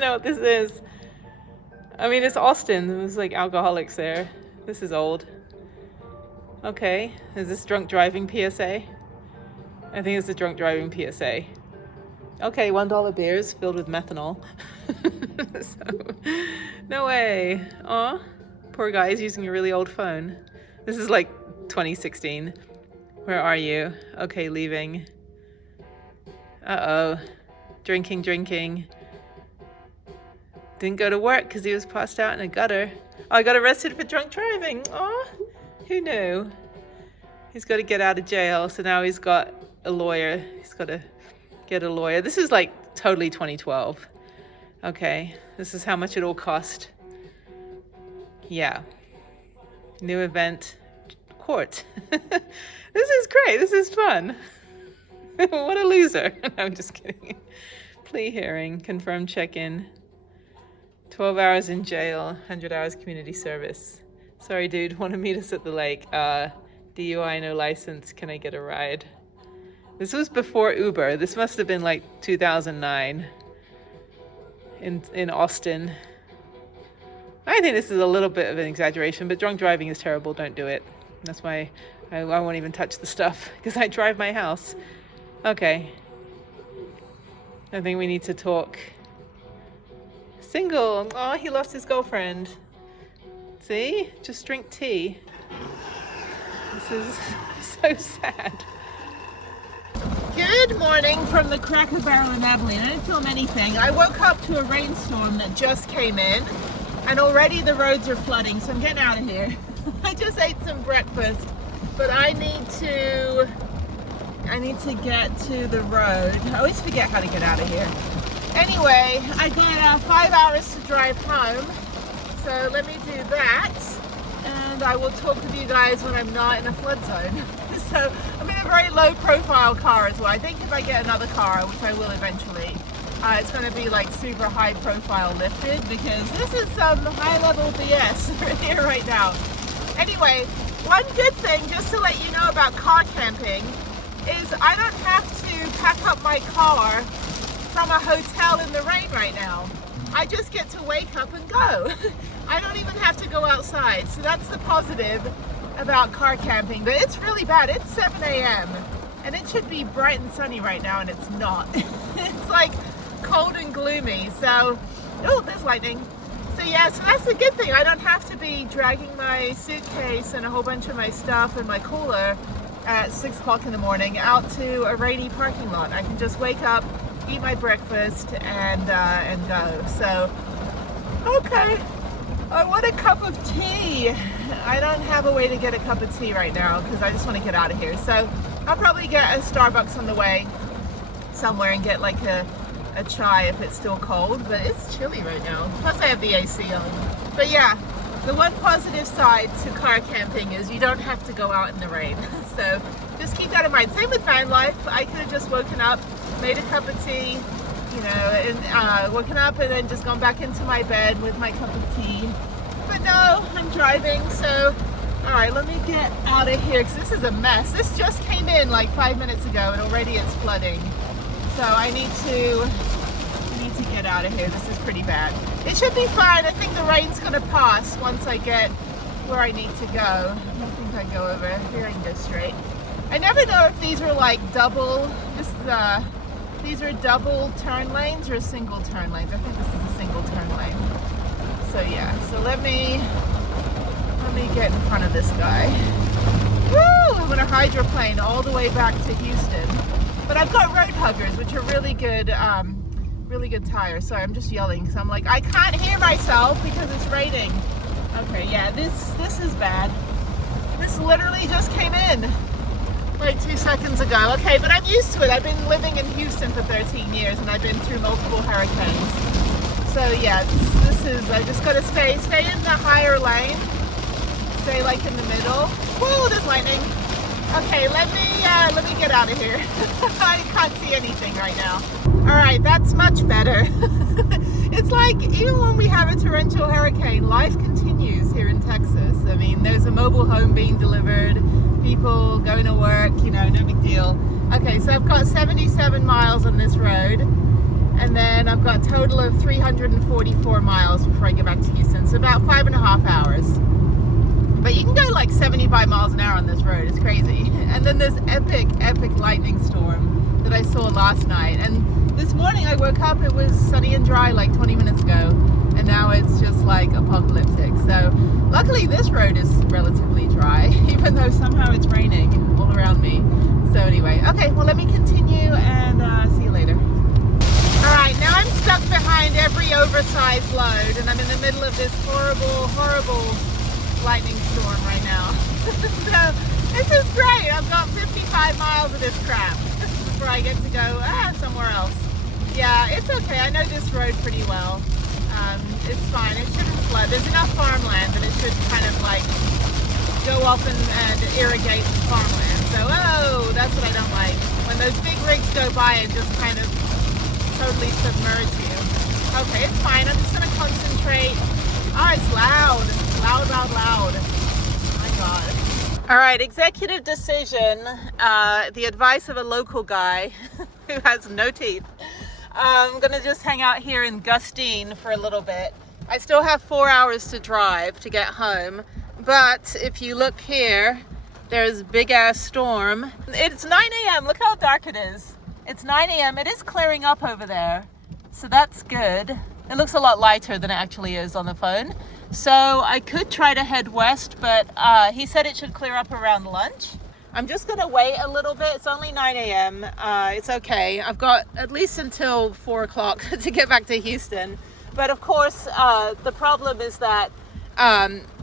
even know what this is. I mean, it's Austin. There was like alcoholics there. This is old. Okay, is this drunk driving PSA? I think it's a drunk driving PSA. Okay, $1 beers filled with methanol. So, no way. Aw, poor guy, he's using a really old phone. This is like 2016. Where are you? Okay, leaving. Uh-oh. Drinking. Didn't go to work because he was passed out in a gutter. Oh, I got arrested for drunk driving. Aw, who knew? He's got to get out of jail, so now he's got a lawyer. He's got to get a lawyer. This is like totally 2012. Okay, this is how much it all cost. Yeah. New event, court. This is great. This is fun. What a loser. No, I'm just kidding. Plea hearing, confirmed check-in. 12 hours in jail, 100 hours community service. Sorry, dude, want to meet us at the lake. DUI, no license. Can I get a ride? This was before Uber. This must have been like 2009 in Austin. I think this is a little bit of an exaggeration, but drunk driving is terrible. Don't do it. That's why I won't even touch the stuff because I drive my house. Okay. I think we need to talk. Single. Oh, he lost his girlfriend. See? Just drink tea. This is so sad. Good morning from the Cracker Barrel in Abilene. I didn't film anything. I woke up to a rainstorm that just came in, and already the roads are flooding, so I'm getting out of here. I just ate some breakfast, but I need to get to the road. I always forget how to get out of here. Anyway, I got 5 hours to drive home, so let me do that, and I will talk with you guys when I'm not in a flood zone. So I'm in a very low profile car as well. I think if I get another car, which I will eventually, it's going to be like super high profile lifted, because this is some high level BS right here right now. Anyway, one good thing, just to let you know about car camping, is I don't have to pack up my car from a hotel in the rain right now. I just get to wake up and go. I don't even have to go outside. So that's the positive about car camping, but it's really bad. It's 7 a.m. and it should be bright and sunny right now, and it's not. It's like cold and gloomy. So, oh, there's lightning. So yeah, so that's a good thing. I don't have to be dragging my suitcase and a whole bunch of my stuff and my cooler at 6 o'clock in the morning out to a rainy parking lot. I can just wake up, eat my breakfast, and go. So, okay. I want a cup of tea. I don't have a way to get a cup of tea right now because I just want to get out of here. So I'll probably get a Starbucks on the way somewhere and get like a chai if it's still cold, but it's chilly right now. Plus I have the AC on. But yeah, the one positive side to car camping is you don't have to go out in the rain. So just keep that in mind. Same with van life. I could have just woken up, made a cup of tea, you know, and woken up and then just gone back into my bed with my cup of tea. But no, I'm driving, so all right, let me get out of here because this is a mess. This just came in like 5 minutes ago and already it's flooding. So I need to get out of here. This is pretty bad. It should be fine. I think the rain's gonna pass once I get where I need to go. I don't think I go over here. I can go straight. I never know if these are like double, these are double turn lanes or single turn lanes. I think this is a single turn lane. So yeah, so let me get in front of this guy. Woo! I'm gonna hydroplane all the way back to Houston. But I've got road huggers, which are really good tires. Sorry, I'm just yelling because I'm like, I can't hear myself because it's raining. Okay, yeah, this is bad. This literally just came in like 2 seconds ago. Okay, but I'm used to it. I've been living in Houston for 13 years and I've been through multiple hurricanes. So yeah, this is, I just gotta stay in the higher lane. Stay like in the middle. Whoa, there's lightning. Okay, let me get out of here. I can't see anything right now. All right, that's much better. It's like, even when we have a torrential hurricane, life continues here in Texas. I mean, there's a mobile home being delivered, people going to work, you know, no big deal. Okay, so I've got 77 miles on this road, and then and I've got a total of 344 miles before I get back to Houston. So about 5.5 hours. But you can go like 75 miles an hour on this road. It's crazy. And then this epic lightning storm that I saw last night. And this morning I woke up, it was sunny and dry like 20 minutes ago. And now it's just like apocalyptic. So luckily this road is relatively dry, even though somehow it's raining all around me. So anyway, okay, well let me continue and see you later. All right, now I'm stuck behind every oversized load and I'm in the middle of this horrible lightning storm right now. So this is great. I've got 55 miles of this crap before I get to go somewhere else. Yeah, it's okay. I know this road pretty well. It's fine. It shouldn't flood. There's enough farmland that it should kind of like go off and irrigate the farmland. So, that's what I don't like. When those big rigs go by and just kind of totally submerge you. Okay, it's fine. I'm just going to concentrate. Oh, it's loud. Loud. Oh my God. All right, executive decision. The advice of a local guy who has no teeth. I'm gonna just hang out here in Gustine for a little bit. I still have 4 hours to drive to get home, but if you look here, there's big ass storm. It's 9 a.m. Look how dark it is. It's 9 a.m. It is clearing up over there, so that's good. It looks a lot lighter than it actually is on the phone. So I could try to head west, but he said it should clear up around lunch. I'm just gonna wait a little bit. It's only 9 a.m. It's okay. I've got at least until 4 o'clock to get back to Houston. But of course, the problem is that,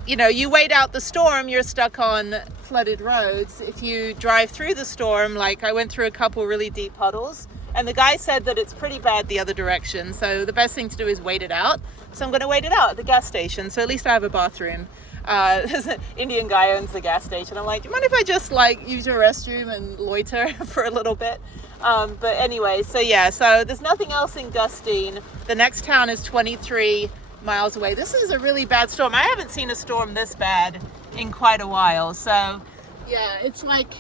you wait out the storm, you're stuck on flooded roads. If you drive through the storm, like I went through a couple really deep puddles, and the guy said that it's pretty bad the other direction. So the best thing to do is wait it out. So I'm gonna wait it out at the gas station. So at least I have a bathroom. There's an Indian guy owns the gas station. I'm like, do you mind if I just like use your restroom and loiter for a little bit? But anyway, so yeah, so there's nothing else in Gustine. The next town is 23 miles away. This is a really bad storm. I haven't seen a storm this bad in quite a while. So yeah, it's like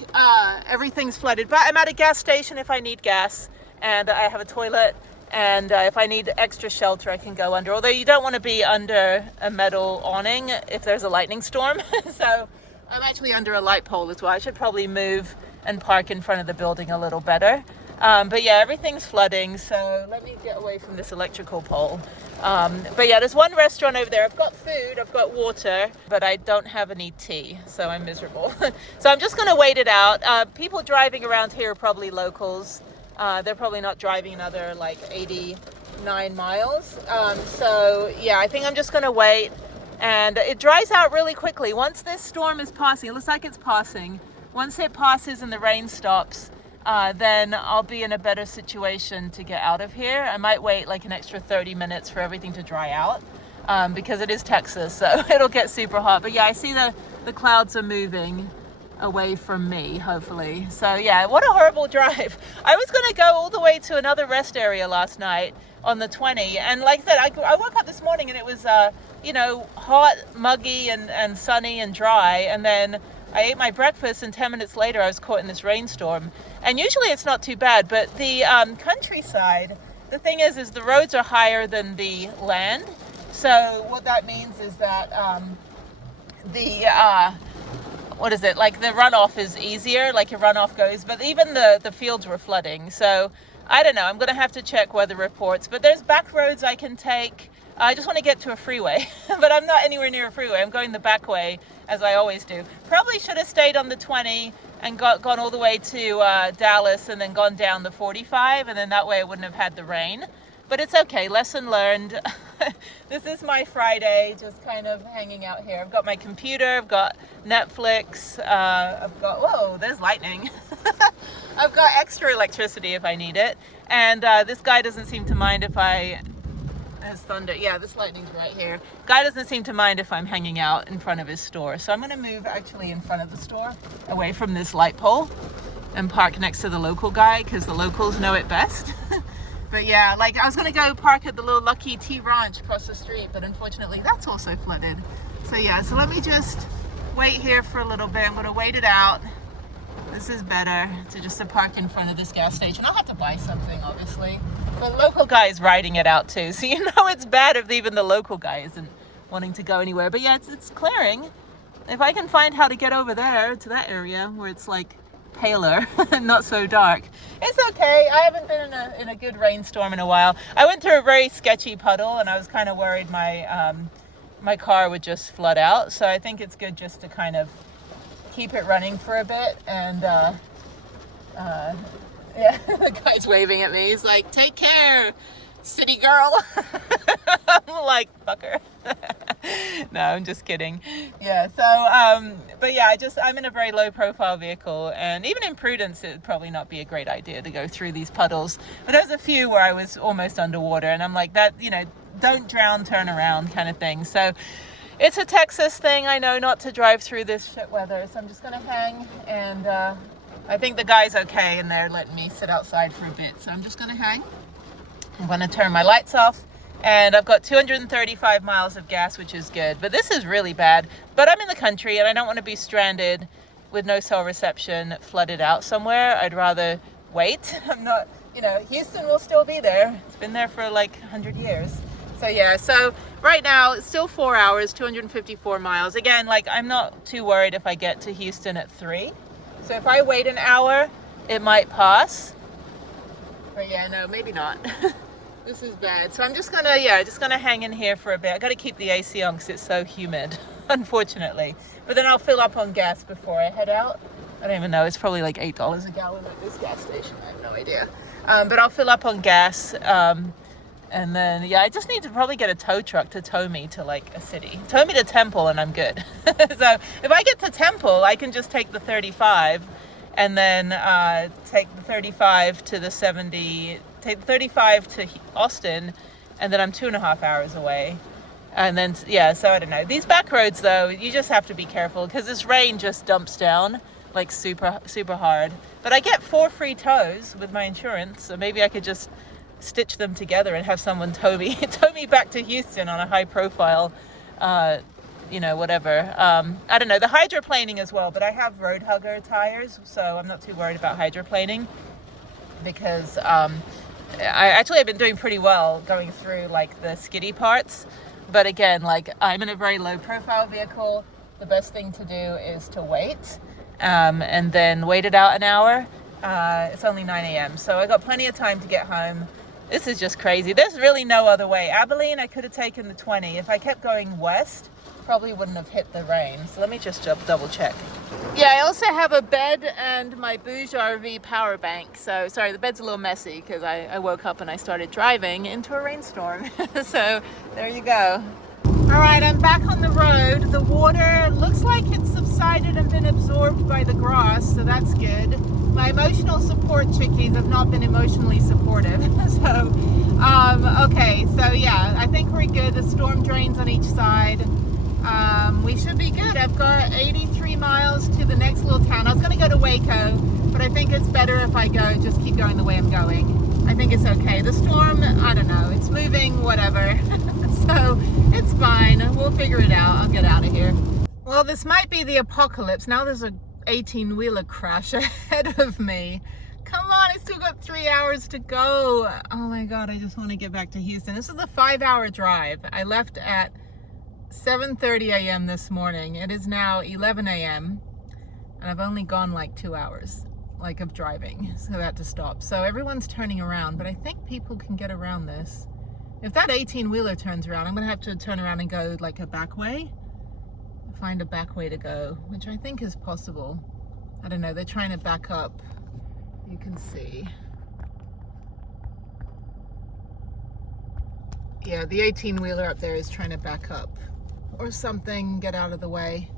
everything's flooded. But I'm at a gas station if I need gas, and I have a toilet. And if I need extra shelter, I can go under. Although you don't want to be under a metal awning if there's a lightning storm. So I'm actually under a light pole as well. I should probably move and park in front of the building a little better. But yeah, everything's flooding. So let me get away from this electrical pole. But yeah, there's one restaurant over there. I've got food, I've got water, but I don't have any tea. So I'm miserable. So I'm just going to wait it out. People driving around here are probably locals. They're probably not driving another like 89 miles. So yeah, I think I'm just gonna wait, and it dries out really quickly. Once this storm is passing, it looks like it's passing. Once it passes and the rain stops, then I'll be in a better situation to get out of here. I might wait like an extra 30 minutes for everything to dry out, because it is Texas, so it'll get super hot. But yeah, I see the clouds are moving away from me, hopefully. So yeah, what a horrible drive. I was going to go all the way to another rest area last night on the 20, and like I said, I woke up this morning and it was hot, muggy and sunny and dry, and then I ate my breakfast and 10 minutes later I was caught in this rainstorm. And usually it's not too bad, but the countryside, the thing is the roads are higher than the land. So what that means is that like the runoff is easier, like your runoff goes, but even the fields were flooding. So I don't know, I'm going to have to check weather reports, but there's back roads I can take. I just want to get to a freeway, but I'm not anywhere near a freeway. I'm going the back way, as I always do. Probably should have stayed on the 20 and gone all the way to Dallas and then gone down the 45, and then that way I wouldn't have had the rain. But it's okay, lesson learned. This is my Friday, just kind of hanging out here. I've got my computer, I've got Netflix, I've got, whoa, there's lightning. I've got extra electricity if I need it. And this guy doesn't seem to mind if there's thunder. Yeah, this lightning's right here. Guy doesn't seem to mind if I'm hanging out in front of his store. So I'm gonna move actually in front of the store, away from this light pole, and park next to the local guy, because the locals know it best. But yeah, like I was gonna go park at the little Lucky Tea Ranch across the street, but unfortunately that's also flooded. So yeah, so let me just wait here for a little bit. I'm gonna wait it out. This is better to just to park in front of this gas station. I'll have to buy something, obviously. The local guy is riding it out too, so you know it's bad if even the local guy isn't wanting to go anywhere. But yeah, it's clearing. If I can find how to get over there to that area where it's like paler and not so dark, it's okay. I haven't been in a good rainstorm in a while. I went through a very sketchy puddle and I was kind of worried my car would just flood out. So I think it's good just to kind of keep it running for a bit. And yeah, the guy's waving at me. He's like, "Take care, city girl." I'm like, "Fucker." No, I'm just kidding. Yeah, so but yeah, I'm in a very low profile vehicle, and even in prudence it would probably not be a great idea to go through these puddles. But there's a few where I was almost underwater, and I'm like, that, you know, don't drown, turn around kind of thing. So it's a Texas thing, I know, not to drive through this shit weather. So I'm just gonna hang, and I think the guy's okay and they're letting me sit outside for a bit. So I'm just gonna hang. I'm gonna turn my lights off. And I've got 235 miles of gas, which is good. But this is really bad. But I'm in the country and I don't want to be stranded with no cell reception, flooded out somewhere. I'd rather wait. I'm not, you know, Houston will still be there. It's been there for like 100 years. So yeah, so right now it's still 4 hours, 254 miles. Again, like, I'm not too worried if I get to Houston at 3. So if I wait an hour, it might pass. But yeah, no, maybe not. This is bad. So I'm just gonna hang in here for a bit. I gotta keep the AC on because it's so humid, unfortunately. But then I'll fill up on gas before I head out. I don't even know, it's probably like $8 a gallon at this gas station. I have no idea. But I'll fill up on gas. And then, yeah, I just need to probably get a tow truck to tow me to like a city. Tow me to Temple and I'm good. So if I get to Temple, I can just take the 35 and then take the 35 to the 70, take the 35 to Austin, and then I'm 2.5 hours away. And then, yeah, so I don't know. These back roads, though, you just have to be careful because this rain just dumps down like super, super hard. But I get 4 free tows with my insurance, so maybe I could just stitch them together and have someone tow me back to Houston on a high profile, you know, whatever. I don't know, the hydroplaning as well, but I have road hugger tires, so I'm not too worried about hydroplaning because I've been doing pretty well going through like the skiddy parts. But again, like, I'm in a very low profile vehicle. The best thing to do is to wait, and then wait it out an hour. It's only 9 a.m. so I got plenty of time to get home. This is just crazy. There's really no other way. Abilene, I could have taken the 20. If I kept going west, probably wouldn't have hit the rain. So let me just double check. Yeah, I also have a bed and my Bouge RV power bank. So sorry, the bed's a little messy because I woke up and I started driving into a rainstorm. So there you go. All right, I'm back on the road. The water looks like it's subsided and been absorbed by the grass, so that's good. My emotional support chickies have not been emotionally supportive. So, okay, so yeah, I think we're good. The storm drains on each side. We should be good. I've got 83 miles to the next little town. I was going to go to Waco, but I think it's better if I just keep going the way I'm going. I think it's okay. The storm, I don't know, it's moving, whatever. So it's fine. We'll figure it out. I'll get out of here. Well, this might be the apocalypse. Now there's a 18-wheeler crash ahead of me. Come on, I still got 3 hours to go. Oh my God, I just want to get back to Houston. This is a 5-hour drive. I left at 7:30 a.m. this morning. It is now 11 a.m. and I've only gone like 2 hours like of driving, so I had to stop. So everyone's turning around, but I think people can get around this. If that 18-wheeler turns around, I'm gonna have to turn around and go like a back way, find a back way to go, which I think is possible. I don't know, they're trying to back up. You can see. Yeah, the 18-wheeler up there is trying to back up or something, get out of the way.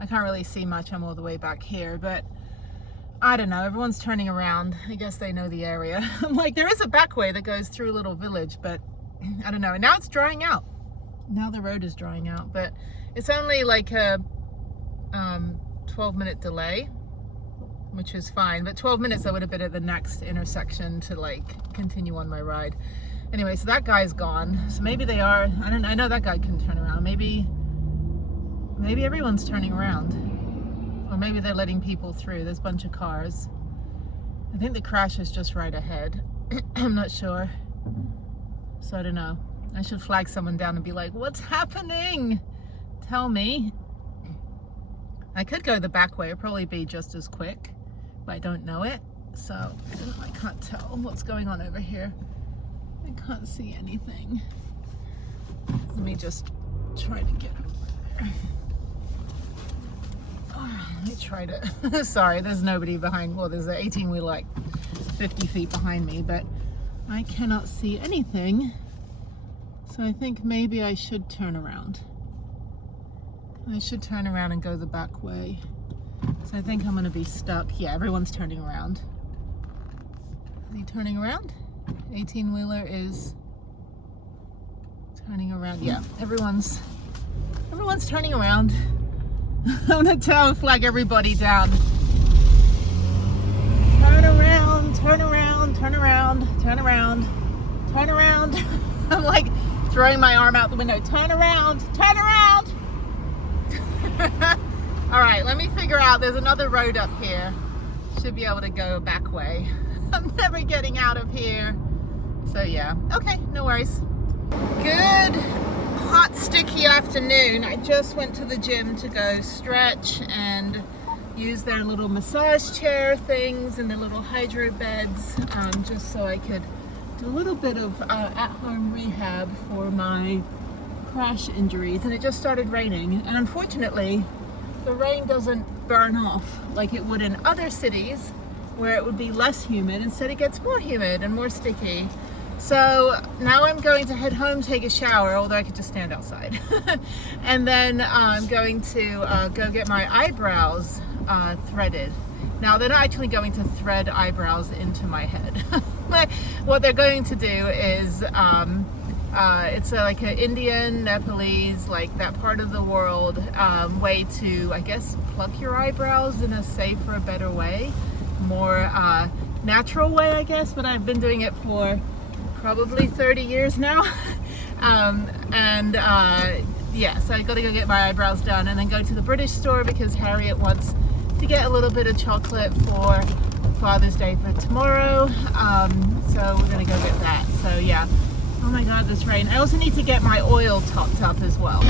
I can't really see much, I'm all the way back here, but I don't know, everyone's turning around. I guess they know the area. I'm like, there is a back way that goes through a little village, but I don't know. And now it's drying out. Now the road is drying out, but it's only like a 12-minute delay, which is fine. But 12 minutes I would have been at the next intersection to like continue on my ride. Anyway, so that guy's gone. So maybe they are, I know that guy can turn around. Maybe everyone's turning around. Or maybe they're letting people through. There's a bunch of cars. I think the crash is just right ahead. I'm not sure. So I don't know. I should flag someone down and be like, what's happening? Tell me. I could go the back way. It'd probably be just as quick, but I don't know it. So I can't tell what's going on over here. I can't see anything. Let me just try to get over there. Oh, let me try to, sorry, there's nobody behind, well, there's an 18-wheeler like 50 feet behind me, but I cannot see anything. So I think maybe I should turn around. I should turn around and go the back way. So I think I'm going to be stuck. Yeah, everyone's turning around. Are you turning around? 18-wheeler is turning around. Yeah, everyone's turning around. I'm going to flag everybody down. Turn around, turn around, turn around, turn around, turn around. I'm like throwing my arm out the window. Turn around, turn around. All right, let me figure out. There's another road up here. Should be able to go back way. I'm never getting out of here. So yeah, okay, no worries. Good hot sticky afternoon. I just went to the gym to go stretch and use their little massage chair things and the little hydro beds, just so I could do a little bit of at-home rehab for my crash injuries. And it just started raining, and unfortunately the rain doesn't burn off like it would in other cities where it would be less humid. Instead it gets more humid and more sticky. So now I'm going to head home, take a shower, although I could just stand outside. And then I'm going to go get my eyebrows threaded. Now they're not actually going to thread eyebrows into my head. What they're going to do is it's like an Indian, Nepalese, like that part of the world way to, I guess, pluck your eyebrows in a safer, better way, more natural way, I guess. But I've been doing it for probably 30 years now. Yeah, so I got to go get my eyebrows done and then go to the British store because Harriet wants to get a little bit of chocolate for Father's Day for tomorrow. So we're gonna go get that. So yeah. Oh my God, this rain. I also need to get my oil topped up as well.